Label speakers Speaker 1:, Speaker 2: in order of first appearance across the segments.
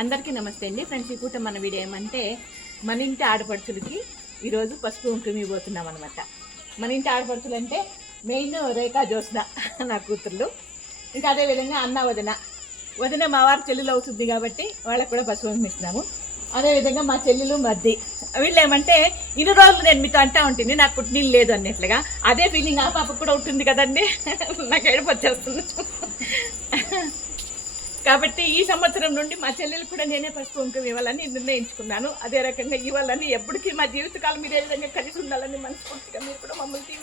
Speaker 1: అందరికీ నమస్తే అండి. ఫ్రెండ్స్ ఈ పూట మన వీడియో ఏమంటే మన ఇంటి ఆడపడుచులకి ఈరోజు పసుపు కుంకుమ ఇవ్వబోతున్నాం అనమాట మన ఇంటి ఆడపడుచులు అంటే మెయిన్ రేఖా జోస్న నా కూతుర్లు. ఇంకా అదేవిధంగా అన్న వదిన. వదిన మా వారి చెల్లెలు అవుతుంది కాబట్టి వాళ్ళకి కూడా పసుపు కుంకుమ ఇస్తున్నాము. అదేవిధంగా మా చెల్లెలు మద్ది వీళ్ళు ఏమంటే ఇన్ని రోజులు నేను మీతో అంటా ఉంటుంది నాకు పుట్టినీళ్ళు లేదు అన్నట్లుగా. అదే ఫీలింగ్ ఆ పాపకు కూడా ఉంటుంది కదండి. నాకు ఏడుపు వచ్చేస్తుంది. కాబట్టి ఈ సంవత్సరం నుండి మా చెల్లెలు కూడా నేనే పసుపు కుంకుమ ఇవ్వాలని నిర్ణయించుకున్నాను. అదే రకంగా ఇవ్వాలని ఎప్పటికీ మా జీవితకాలం మీరు ఏ విధంగా కలిసి ఉండాలని మనస్ఫూర్తిగా మీరు కూడా మమ్మల్ని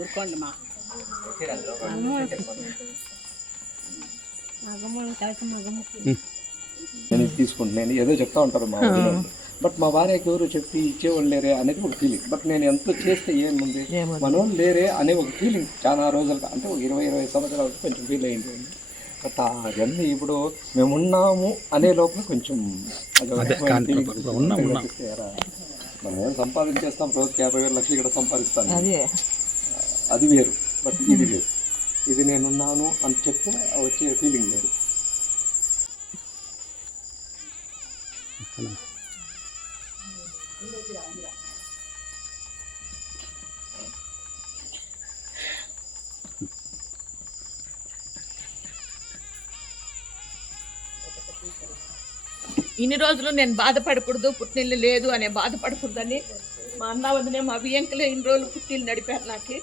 Speaker 2: ఊరుకోండి మా
Speaker 3: నేను తీసుకుంటున్నాను. ఏదో చెప్తా ఉంటారు మా బట్ మా భార్యకి ఎవరు చెప్పి ఇచ్చేవాళ్ళు లేరే అనేది ఒక ఫీలింగ్ బట్ నేను ఎంత చేస్తే ఏముంది? మన వాళ్ళు లేరే అనే ఒక ఫీలింగ్ చాలా రోజులుగా అంటే ఒక ఇరవై ఇరవై సంవత్సరాలకు కొంచెం ఫీల్ అయింది. బట్ అవన్నీ ఇప్పుడు మేము ఉన్నాము అనే లోపల కొంచెం మనం ఏం సంపాదించేస్తాం? రోజుకి యాభై వేలు లక్షలు ఇక్కడ సంపాదిస్తాను.
Speaker 1: అదే.
Speaker 3: అది వేరు. బట్ ఇది వేరు. ఇది నేనున్నాను అని చెప్తే వచ్చే ఫీలింగ్ వేరు.
Speaker 1: ఇన్ని రోజులు నేను బాధపడకూడదు పుట్టినిల్లు లేదు అనే బాధపడకూడదని మా అన్న వదిలే మా వియంకలే ఇన్ని రోజులు పుట్టిల్లు నడిపారు నాకు.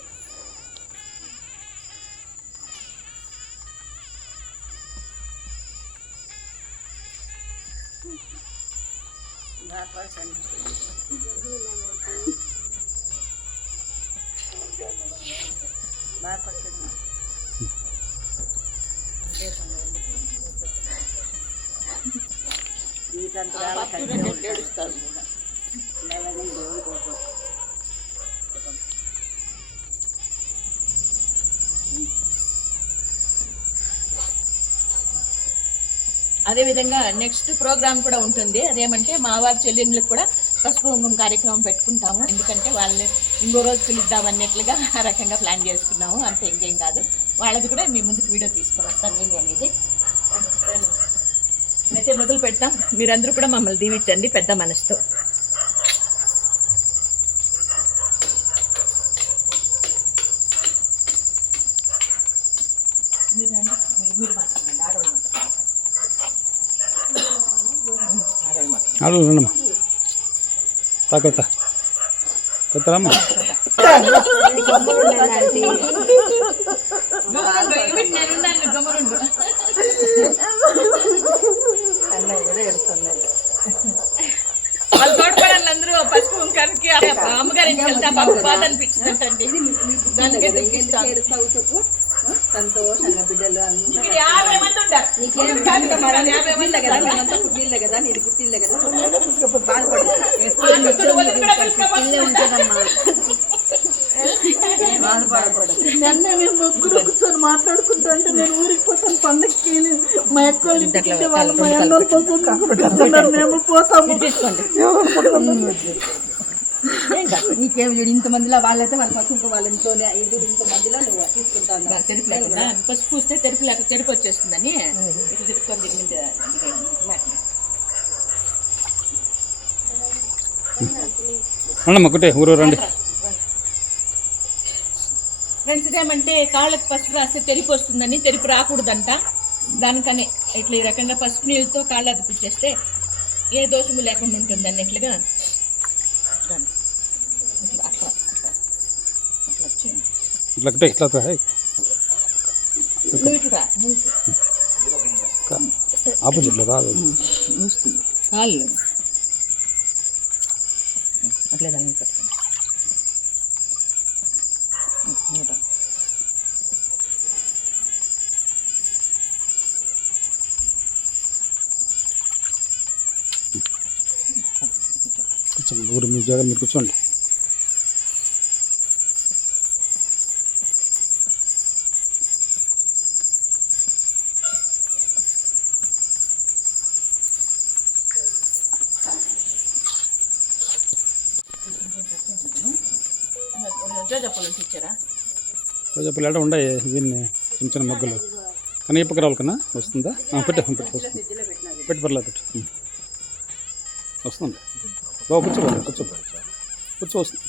Speaker 1: నెక్స్ట్ ప్రోగ్రామ్ కూడా ఉంటుంది. అదేమంటే మా వారి చెల్లెళ్ళకి కూడా పసుపు కుంకుమ కార్యక్రమం పెట్టుకుంటాము. ఎందుకంటే వాళ్ళని ఇంకో రోజు పిలుద్దాం అన్నట్లుగా ఆ రకంగా ప్లాన్ చేసుకున్నాము. అంతే ఇంకేం కాదు. వాళ్ళది కూడా మీ ముందుకు వీడియో తీసుకొని వస్తాను ఏంటి అనేది. అయితే మొదలు పెడతాం. మీరందరూ కూడా మమ్మల్ని దీవించండి. పెద్ద మనసుతో.
Speaker 4: ಹಾಡು
Speaker 1: ನೋಡಮ್ಮ ತಾಕೊತ್ತ ಗೊತ್ತಲಮ್ಮ ಅಲ್ಲ వాళ్ళ తోటపడాలందరూ పసుపు కుంకానికి అమ్మగారి ఇంటికి వెళ్తే ఆ పాప బాధ అనిపించిందంటండి. దానికే తెప్పిస్తాను
Speaker 2: సంతోషంగా బిడ్డలు పుట్టిల్లే కదా నీది కదా ఉంటుందమ్మా.
Speaker 5: నిన్న మేము ముగ్గురు కూర్చొని మాట్లాడుకుంటుంటే నేను ఊరికి పోతాను పండక్కి మా అక్క వాళ్ళ ఇంటికి వెళ్తే వాళ్ళు మా అన్న పోతున్నారు మేము పోతాము.
Speaker 2: నీకేం చూడు ఇంత మందిలో వాళ్ళైతే వాళ్ళ పసుపు వాళ్ళ ఇంట్లోనే ఐదు ఇంత మందిలో నువ్వు తీసుకుంటాను.
Speaker 1: తెరుపు లేకుండా పసుపు పూస్తే తెరుపు లేక తెరుపు వచ్చేస్తుందని ఇట్లా తిరుక్కొని
Speaker 4: రండమ్మా ఒకటే ఊరు రండి.
Speaker 1: ఫ్రెండ్స్ ఏమంటే కాళ్ళకి పసుపు రాస్తే తెరిపి వస్తుందని తెరిపి రాకూడదంట. దానికని ఇట్లా ఈ రకంగా పసుపు నీళ్ళతో కాళ్ళు అదిపించేస్తే ఏ దోషము లేకుండా ఉంటుంది అన్నట్లుగా ఇట్లా అట్లా వచ్చేయండి.
Speaker 4: ఇట్లా ఇట్లా. ఆపోజిట్లో రాదు
Speaker 1: కాళ్ళు. దాన్ని
Speaker 4: జగన్ మీరు కూర్చోండి. రోజాపల్లి అంటే ఉన్నాయి ఇవన్నీ చిన్న చిన్న మొగ్గలు. కానీ ఈ రావాలి కన్నా వస్తుందా? పెట్టు పెట్టు వస్తుంది. పెట్టు పర్లేదు పెట్టు. వస్తుంది. బాబు కూర్చో బాబు కూర్చో కూర్చో వస్తుంది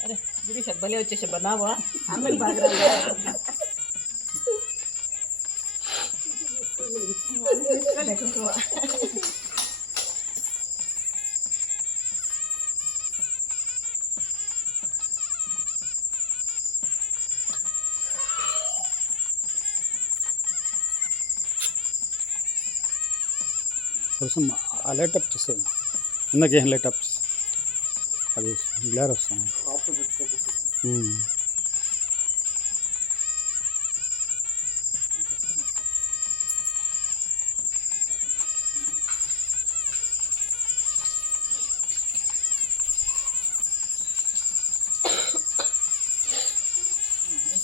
Speaker 4: ఉం.
Speaker 1: అరే గిరీష్ భలే వచ్చేసా బన్నావా అందరికి బాగా రాలేదు. లే, కూర్చోవా.
Speaker 4: కోసం ఆ లైట్ అప్ చేసేది ఇందాక ఏం లైట్ అప్ చేసి అది గ్లార్ వస్తుంది ఉం.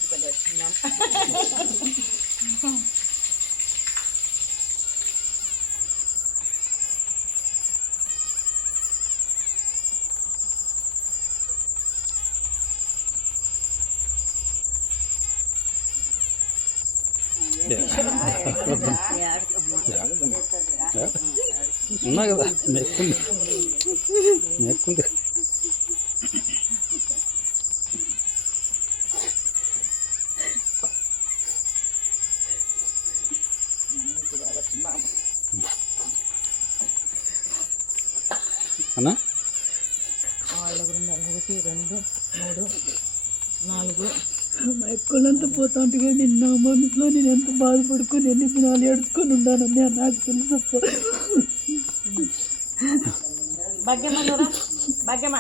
Speaker 1: భలే వచ్చిందా?
Speaker 4: ఉన్నా కదా
Speaker 1: ಚೆನ್ನಾಗದ ಮೆಕ್ಕುಂದು ಮೆಕ್ಕುಂದು
Speaker 5: మా ఎక్కలంతా పోతా ఉంటే కూడా నిన్న నా మనసులో నేను ఎంత బాధపడుకొని ఎన్ని దినాలు ఏడుచుకొని ఉన్నానని నాకు తెలుసు
Speaker 1: భాగ్యమ్మ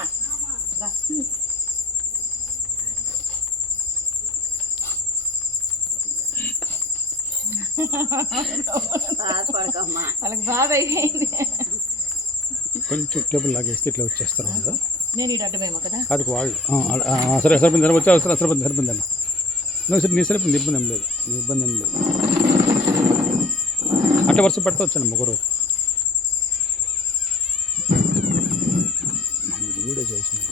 Speaker 1: వాళ్ళకి బాధ అయిపోయింది.
Speaker 4: కొంచెం టేబుల్ లాగేస్తే ఇట్లా వచ్చేస్తారు
Speaker 1: నేను ఇటు అడ్డమేమో కదా.
Speaker 4: కాదు వాళ్ళు. సరే సరిపోయింది వచ్చా సరే సరిపోయింది సరే నీ సరే ఇబ్బంది ఏం లేదు. ఇబ్బంది ఏం లేదు. అట్లా వరుస పెడతా వచ్చాను ముగ్గురు? వీడియో చేసింది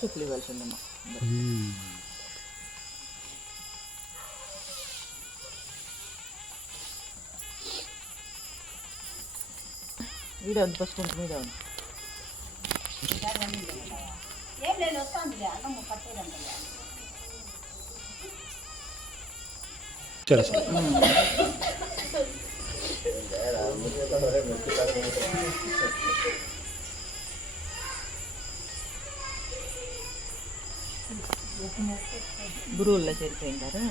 Speaker 1: ఖర్చులు ఇవ్వాల్సిందమ్మా వీడియో ఉంది ఫస్ట్ ఉంటుంది మీద ఉంది
Speaker 2: ఏం లేదు వస్తుంది అన్నం పట్టేదండి
Speaker 4: సరే
Speaker 1: గురువుల్లో చేరిపోయింటారా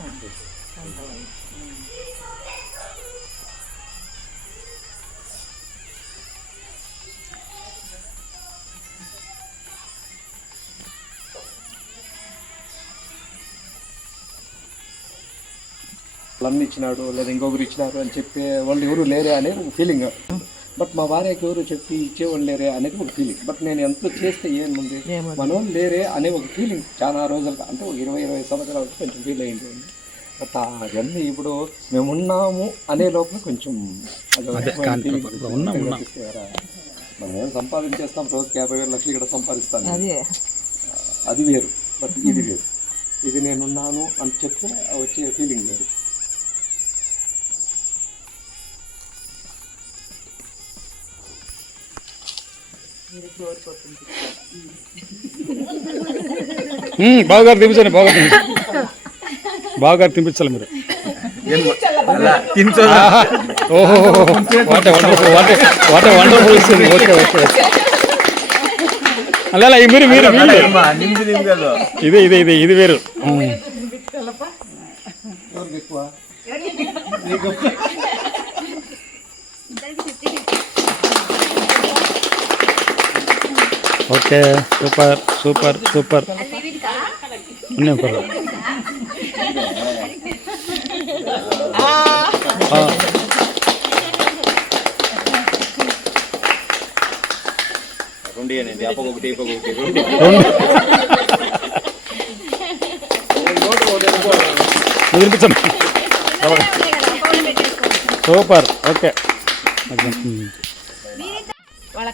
Speaker 3: ఇచ్చినాడు లేదా ఇంకొకరు ఇచ్చినారు అని చెప్పే వాళ్ళు ఎవరు లేరే ఒక ఫీలింగ్ బట్ మా భార్యకి ఎవరు చెప్పి ఇచ్చేవాళ్ళు లేరే అనేది ఒక ఫీలింగ్ బట్ నేను ఎంత చేస్తే ఏముంది? మన లేరే అనే ఒక ఫీలింగ్ చాలా రోజులుగా అంటే ఒక ఇరవై ఇరవై సంవత్సరాలు కొంచెం ఫీల్ అయింది. బట్ అవన్నీ ఇప్పుడు మేము ఉన్నాము అనే లోపల కొంచెం? మనం ఏం సంపాదించేస్తాం? రోజుకి యాభై వేల లక్షలు ఇక్కడ సంపాదిస్తాను.
Speaker 1: అదే.
Speaker 3: అది వేరు. బట్ ఇది వేరు. ఇది నేనున్నాను అని చెప్తే వచ్చే ఫీలింగ్ వేరు.
Speaker 4: బావగారు తినిపించండి బాగా తినిపించండి. బావగారు తినిపించాలి మీరు. ఓహో what wonderful what what wonderful ఇస్తుంది ఓకే ఓకే అలా మీరు మీరు మీరు. ఇదే ఇదే ఇదే ఇది వేరు. Okay super super super. రెండు నువ్వు తినిపించండి సూపర్ ఓకే.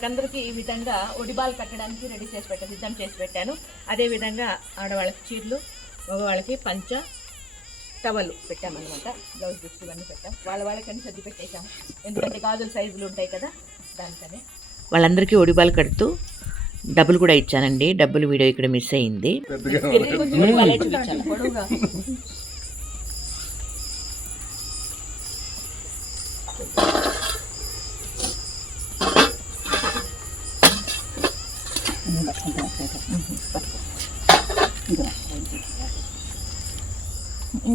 Speaker 1: వాళ్ళకందరికీ ఈ విధంగా ఒడిబాల్ కట్టడానికి రెడీ చేసి పెట్టాను సిద్ధం చేసి పెట్టాను. అదే విధంగా ఆడవాళ్ళకి చీరలు మగవాళ్ళకి పంచ టవలు పెట్టామన్నమాట. బ్లౌజ్ పిక్స్ ఇవన్నీ పెట్టాం. వాళ్ళ వాళ్ళకని సర్ది పెట్టేశాం. ఎందుకంటే గాజుల సైజులు ఉంటాయి కదా దానికనే. వాళ్ళందరికీ ఒడిబాల్ కడుతూ డబ్బులు కూడా ఇచ్చానండి. డబ్బులు వీడియో ఇక్కడ మిస్ అయింది.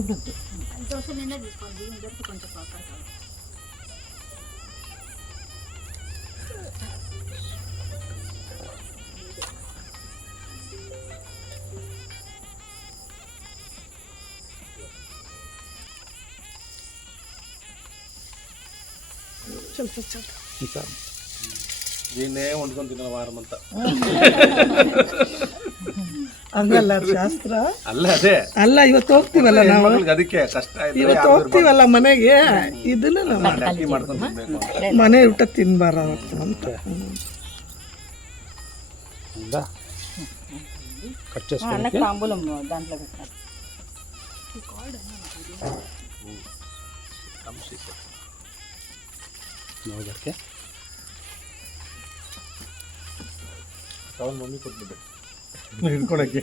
Speaker 1: పొడవుగా
Speaker 4: ఇంకా.
Speaker 3: దీన్నే వండుకొని తిన్న వారం అంతా
Speaker 5: ಹಂಗಲ್ಲ ಶಾಸ್ತ್ರ
Speaker 3: ಅಲ್ಲ ಅದೇ
Speaker 5: ಅಲ್ಲ ಇವತ್ತು ಹೋಗ್ತೀವಲ್ಲ ನಾವು
Speaker 3: ಹೆಣ್ಮಕ್ಳಿಗೆ ಅದಕ್ಕೆ ಕಷ್ಟ ಆಯ್ತು
Speaker 5: ಇವತ್ತು ಹೋಗ್ತೀವಲ್ಲ ಮನೆಗೆ ಇದನ್ನ ನಾವು
Speaker 3: ಅಕ್ಕಿ ಮಾಡ್ಕೊಂಡು ತಿನ್ಬೇಕು
Speaker 5: ಮನೆ ಊಟ ತಿನ್ಬಾರದು ಅಂತ
Speaker 4: ఉందా కట్ చేసుకోండి
Speaker 2: తాంబూలం దాంట్లో పెట్టాలి
Speaker 4: బావగారికి
Speaker 3: ಅವನ್ ಮಮ್ಮಿ ಕೊಟ್ಬಿಟ್ಟೆ
Speaker 5: ಹಿಡ್ಕೊಳಕ್ಕೆ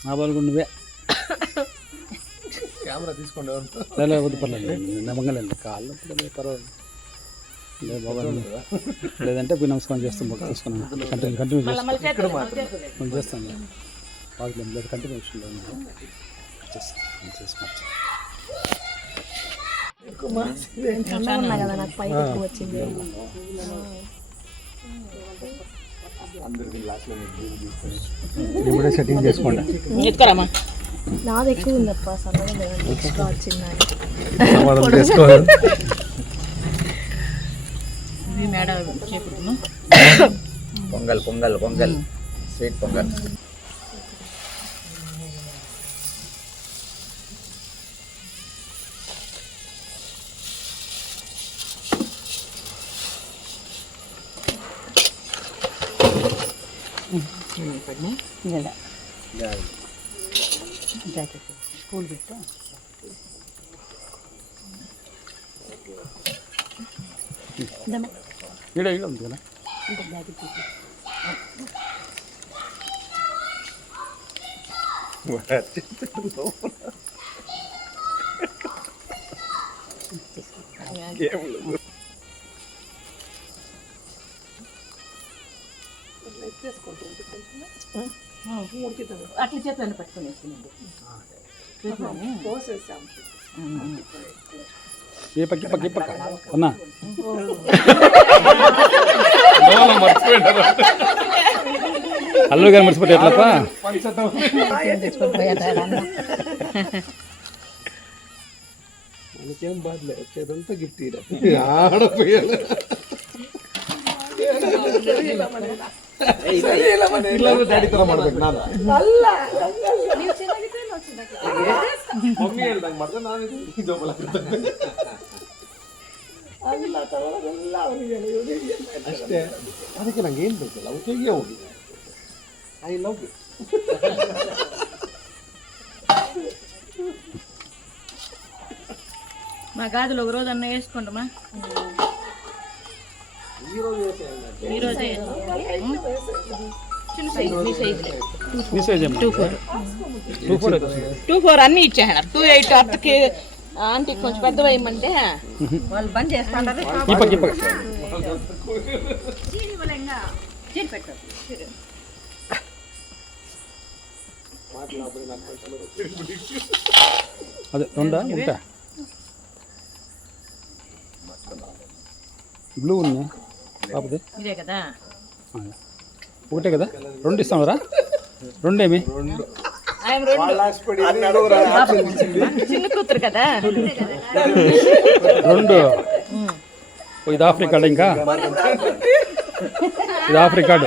Speaker 4: నా బాలు నువ్వే
Speaker 3: ಕ್ಯಾಮ್ರಾ ತೀಸ್ಕೊಂಡೆ ಅವನು
Speaker 4: లేదు వద్దు పర్లేదు నమ్మగలండి కాళ్ళు పర్లేదు పర్వాలేదు లేదు బాగా లేదంటే పోయి నమస్కారం చేస్తాం బాగా తీసుకున్నాను కంటిన్యూ కంటిన్యూ చేస్తాం నేను చేస్తాను బాగా లేదు కంటిన్యూ విషయంలో చేస్తాను చేసుకొచ్చి ఇప్పుడే సెట్టింగ్ చేసుకోండి
Speaker 6: ఎత్తుకోరామా?
Speaker 7: నాది ఎక్కువ ఉందప్ప సన్నగా ఎక్స్ట్రా వచ్చింది
Speaker 4: చేసుకోవాలి
Speaker 6: మేడం చేపుతున్నాం
Speaker 8: పొంగల్ పొంగల్ పొంగల్. స్వీట్ పొంగల్.
Speaker 2: ಇಲ್ಲೇ ಇಲ್ಲ
Speaker 4: ಸ್ಕೂಲ್ ಬಿಟ್ಟು ಇಡ ಇಡ ಒಂದು Yeah, కదా
Speaker 6: అట్లా చేతులను పట్టుకొని
Speaker 4: పక్క పక్క పక్క. అన్నా. అల్లు గారు మర్చిపోతే ఎట్లప్పా
Speaker 9: మనకేం బాధలే వచ్చేదంతా గిఫ్ట్ ఆడపోయాలి ಅಷ್ಟೇ. ಅದಕ್ಕೆ ನಂಗೆ ಏನು ಬೇಕಿಲ್ಲ ಅವತ್ತಿಗೆ ಹೋಗಿ. ಐ ಲವ್ ಯು
Speaker 6: ಮಗಾದಲು
Speaker 4: ಬರೋದನ್ನ
Speaker 6: two four
Speaker 4: two four
Speaker 6: two four అన్ని ఇచ్చేసాడు టూ ఎయిట్ అత్తకి ఆంటీ కొంచెం పెద్ద వేయమంటే
Speaker 2: వాళ్ళు బంద్ చేస్తాంటారు
Speaker 4: ఈ పక్క ఈ పక్క.
Speaker 2: చీర పెట్టు
Speaker 4: అదే రెండా? ఒకటా బ్లూ ఉన్నా పాపది
Speaker 6: ఇదే కదా.
Speaker 4: ఒకటే కదా? రెండు ఇస్తామరా రెండేమి?
Speaker 6: ఆయన రెండు. చిన్న కూతురు కదా?
Speaker 4: రెండు. ఇది ఆఫ్ రికార్డ్ ఇంకా? ఇది ఆఫ్ రికార్డ్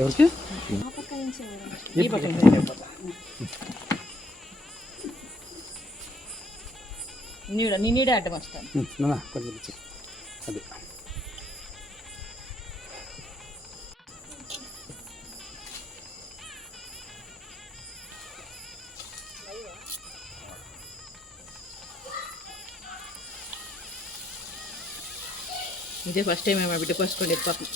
Speaker 4: ఎవరికి?
Speaker 6: నీడ నీ నీడ అడ్డం వస్తాను.
Speaker 4: కొంచెం. అది.
Speaker 6: ఇదే ఫస్ట్ టైం ఏమో బిడ్డ కోసుకోలేదు పాపం.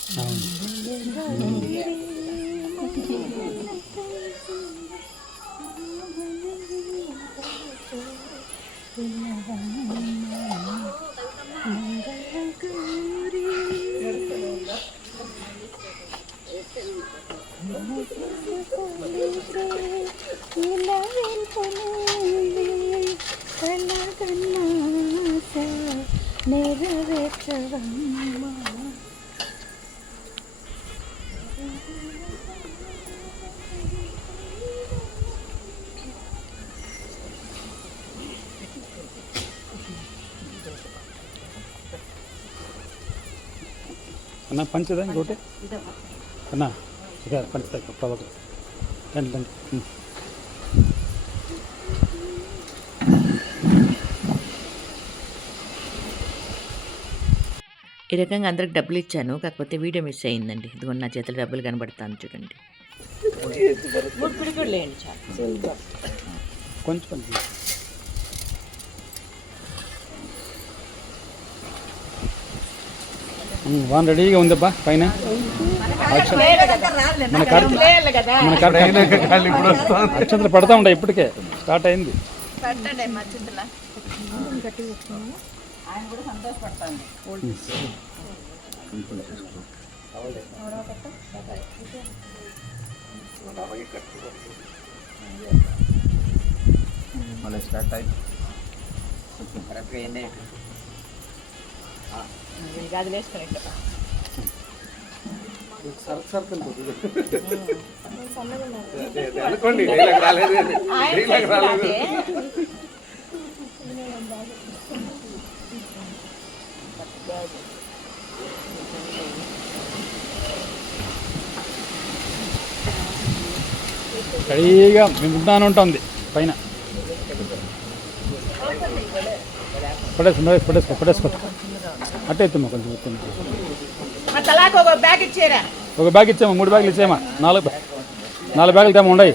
Speaker 4: అన్న పంచదా ఇంకోటి అన్న ఇక పంచుతా ప్రభాకర్ రండి రండి ఉమ్.
Speaker 6: ఈ రకంగా అందరికి డబ్బులు ఇచ్చాను కాకపోతే వీడియో మిస్ అయిందండి ఇదిగో నా చేతులు డబ్బులు కనబడతాను చూడండి.
Speaker 4: కొంచెం కొంచెం. ఉమ్, వాన్ రెడీగా ఉందబ్బా పైన? మన అక్షంతలు పడతా ఉంటాయి ఇప్పటికే. స్టార్ట్ అయింది.
Speaker 6: పెట్టండి మా చింతల
Speaker 8: మళ్ళీ స్టార్ట్ అయింది కరెక్ట్గా
Speaker 1: వీళ్ళు గాజులు వేసుకుని.
Speaker 9: సరక్ సరక్ అనుకోండి రాలేదు.
Speaker 1: ఆయన
Speaker 9: రాలేదు
Speaker 1: చేతిలాగే.
Speaker 6: రెడీగా మేము ఉంటానే ఉంటుంది పైన. పడేసుకో పడేసుకో పడేసుకో. అట్టే ఎత్తుమ్మా కొంచెం ఎత్తుమ్మా
Speaker 1: ఒక బ్యాగ్
Speaker 6: బ్యాగ్ ఇచ్చామా మూడు బ్యాగులు ఇచ్చామా నాలుగు నాలుగు బ్యాగులు తేమా ఉండయి.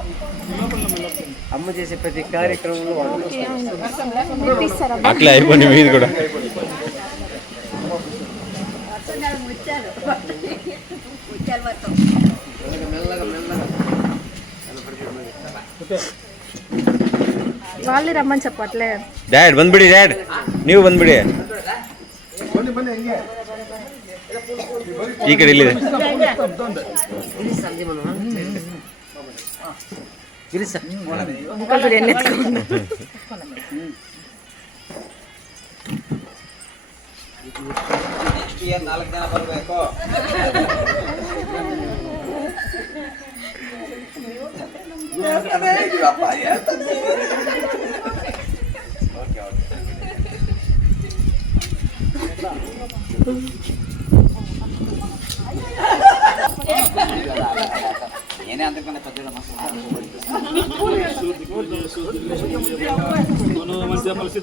Speaker 8: అమ్మ చేసే ప్రతి కార్యక్రమంలో
Speaker 10: అట్లే అయిపోయింది మీది కూడా
Speaker 8: మెల్లగా మెల్లగా
Speaker 7: వాళ్ళు రమ్మని చెప్పట్లే
Speaker 10: ಡ್ಯಾಡ್ ಬಂದ್ಬಿಡಿ ಡ್ಯಾಡ್ ನೀವು ಬಂದ್ಬಿಡಿ ಈ ಕಡೆ ಇಲ್ಲಿದೆ
Speaker 7: ಇಳಿಸ ಮುಖದಲ್ಲಿ ಎಣ್ಣೆ
Speaker 8: ನಾಲ್ಕು ಜನ ಬರಬೇಕು ಓಕೆ ಓಕೆ నేనే
Speaker 6: అంతకన్నా
Speaker 9: పెద్ద మంచి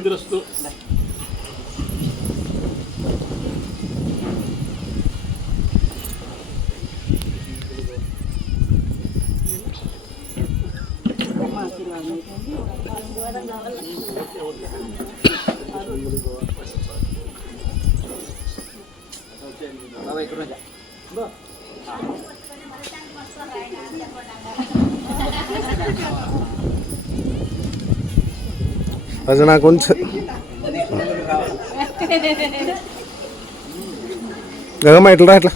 Speaker 9: అది నాకు కొంచెం గగమ్మ ఇట్లా ఇట్లా.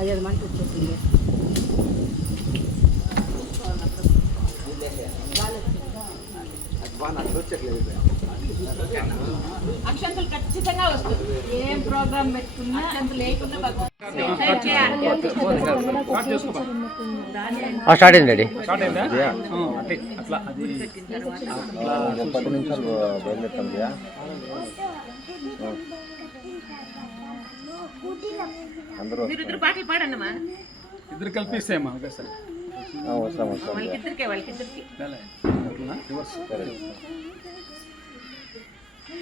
Speaker 2: అయ్యేది మంట వచ్చేసింది
Speaker 1: అక్షంతలు ఖచ్చితంగా వస్తుంది ఏం ప్రోగ్రామ్ పెట్టుకున్నా అక్షంతలు లేకుండా.
Speaker 8: స్టార్ట్ అయింది డాడీ.
Speaker 6: స్టార్ట్ అయిందా? అట్లా అది.
Speaker 8: పది నిమిషాలు బయలుదేరుతాం అందరూ
Speaker 1: మీరు ఇద్దరు పాటలు పాడండి
Speaker 6: ఇద్దరు కలిపిస్తేమా ఒకేసారి
Speaker 8: వస్తాం వస్తాం
Speaker 1: వాళ్ళకిద్దరికే వాళ్ళకిద్దరికి.
Speaker 6: లేలే.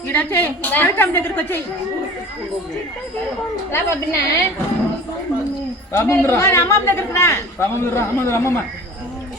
Speaker 1: ఈడ వచ్చేయ్ కవితమ్మ దగ్గరికి వచ్చేయి
Speaker 6: రామందిరా
Speaker 1: అమ్మమ్మ దగ్గరికి రా
Speaker 6: రామందిరా అమ్మమ్మ అమ్మమ్మ
Speaker 1: అమ్మమ్మ దగ్గరికి రా రా ఈడికి రా ఈడికి రా బా. అమ్మమ్మ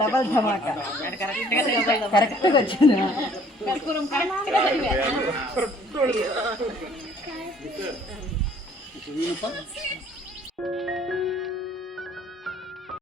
Speaker 2: double ధమాకా. కరెక్ట్గా వచ్చింది.
Speaker 6: కరెక్ట్గా